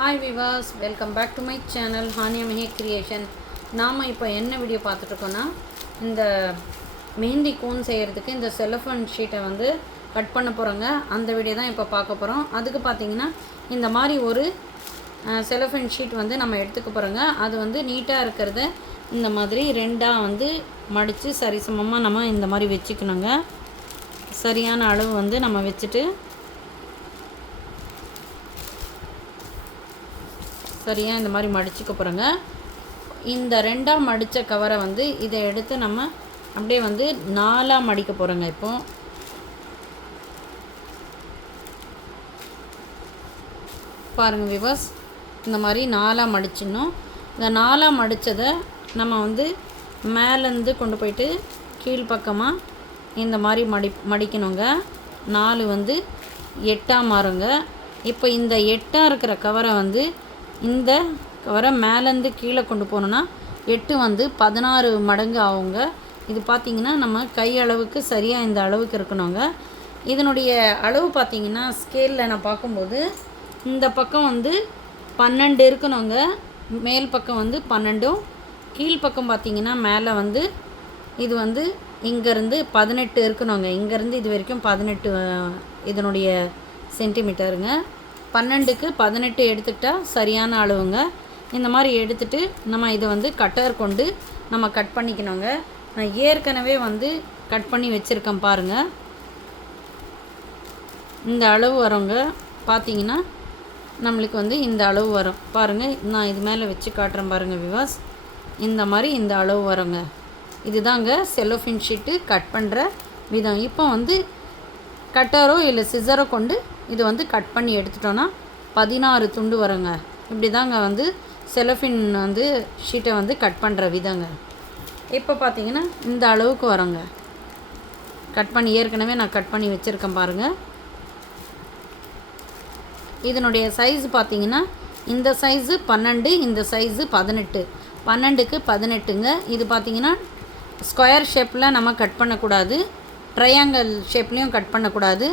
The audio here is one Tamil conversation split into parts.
ஹாய் விவாஸ், welcome back to my channel Haniya Mehi creation. நாம் இப்போ என்ன வீடியோ பார்த்துட்ருக்கோன்னா, இந்த மெஹந்தி கோன் செய்கிறதுக்கு இந்த செலஃபோன் ஷீட்டை வந்து கட் பண்ண போகிறோங்க. அந்த வீடியோ தான் இப்போ பார்க்க போகிறோம். அதுக்கு பார்த்திங்கன்னா இந்த மாதிரி ஒரு செலஃபோன் ஷீட் வந்து நம்ம எடுத்துக்க போகிறோங்க. அது வந்து நீட்டாக இருக்கிறத இந்த மாதிரி ரெண்டாக வந்து மடித்து சரிசமமாக நம்ம இந்த மாதிரி வச்சுக்கணுங்க. சரியான அளவு வந்து நம்ம வச்சுட்டு சரியாக இந்த மாதிரி மடிச்சுக்க போகிறோங்க. இந்த ரெண்டாக மடித்த கவரை வந்து இதை எடுத்து நம்ம அப்படியே வந்து நாலாக மடிக்க போகிறோங்க. இப்போது பாருங்கள் விவாஸ், இந்த மாதிரி நாலாக மடிச்சிடணும். இந்த நாலாக மடித்ததை நம்ம வந்து மேலேருந்து கொண்டு போயிட்டு கீழ்ப்பக்கமாக இந்த மாதிரி மடிக்கணுங்க. 4 வந்து 8ஆக மாறுங்க. இப்போ இந்த 8ஆக இருக்கிற கவரை வந்து இந்த கவரை மேலேருந்து கீழே கொண்டு போனோன்னா 8 வந்து 16 மடங்கு ஆகுங்க. இது பார்த்திங்கன்னா நம்ம கை அளவுக்கு சரியாக இந்த அளவுக்கு இருக்கணுங்க. இதனுடைய அளவு பார்த்திங்கன்னா ஸ்கேலில் நான் பார்க்கும்போது இந்த பக்கம் வந்து 12 இருக்கணுங்க. மேல் பக்கம் வந்து 12, கீழ்ப்பக்கம் பார்த்திங்கன்னா மேலே வந்து இது வந்து இங்கேருந்து 18 இருக்கணுங்க. இங்கேருந்து இது வரைக்கும் 18 இதனுடைய சென்டிமீட்டருங்க. 12க்கு 18 எடுத்துக்கிட்டால் சரியான அளவுங்க. இந்த மாதிரி எடுத்துகிட்டு நம்ம இதை வந்து கட்டர் கொண்டு நம்ம கட் பண்ணிக்கணுங்க. நான் ஏற்கனவே வந்து கட் பண்ணி வச்சுருக்கேன் பாருங்கள். இந்த அளவு வருங்க. பார்த்திங்கன்னா நம்மளுக்கு வந்து இந்த அளவு வரும் பாருங்கள். நான் இது மேலே வச்சு காட்டுறேன் பாருங்கள் விவாஸ். இந்த மாதிரி இந்த அளவு வருங்க. இதுதாங்க செலோஃபின் ஷீட்டு கட் பண்ணுற விதம். இப்போ வந்து கட்டரோ இல்லை சிசரோ கொண்டு இது வந்து கட் பண்ணி எடுத்துட்டோன்னா 16 துண்டு வருங்க. இப்படி தாங்க வந்து செலோஃபின் வந்து ஷீட்டை வந்து கட் பண்ணுற விதங்க. இப்போ பார்த்திங்கன்னா இந்த அளவுக்கு வருங்க. கட் பண்ணி ஏற்கனவே நான் கட் பண்ணி வச்சுருக்கேன் பாருங்கள். இதனுடைய சைஸ் பார்த்திங்கன்னா இந்த சைஸு 12, இந்த சைஸு 18. 12க்கு 18ங்க. இது பார்த்திங்கன்னா ஸ்கொயர் ஷேப்பில் நம்ம கட் பண்ணக்கூடாது, ட்ரையாங்கிள் ஷேப்லேயும் கட் பண்ணக்கூடாது.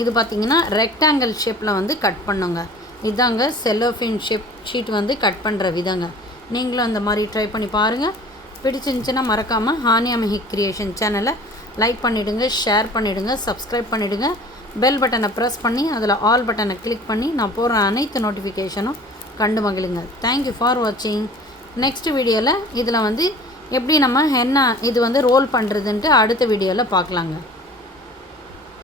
இது பார்த்திங்கன்னா ரெக்டாங்கிள் ஷேப்பில் வந்து கட் பண்ணுங்க. இதாங்க செலோஃபின் ஷீட் வந்து கட் பண்ணுற விதங்க. நீங்களும் அந்த மாதிரி ட்ரை பண்ணி பாருங்கள். பிடிச்சிருந்துச்சுன்னா மறக்காமல் ஹானியா மெஹி கிரியேஷன் சேனலை லைக் பண்ணிவிடுங்க, ஷேர் பண்ணிவிடுங்க, சப்ஸ்கிரைப் பண்ணிவிடுங்க. பெல் பட்டனை ப்ரெஸ் பண்ணி அதில் ஆல் பட்டனை கிளிக் பண்ணி நான் போடுற அனைத்து நோட்டிஃபிகேஷனும் கண்டு மகிழுங்க. தேங்க்யூ ஃபார் வாட்சிங். நெக்ஸ்ட் வீடியோவில் இதில் வந்து எப்படி நம்ம ஹென்னா இது வந்து ரோல் பண்ணுறதுன்ட்டு அடுத்த வீடியோவில் பார்க்கலாங்க.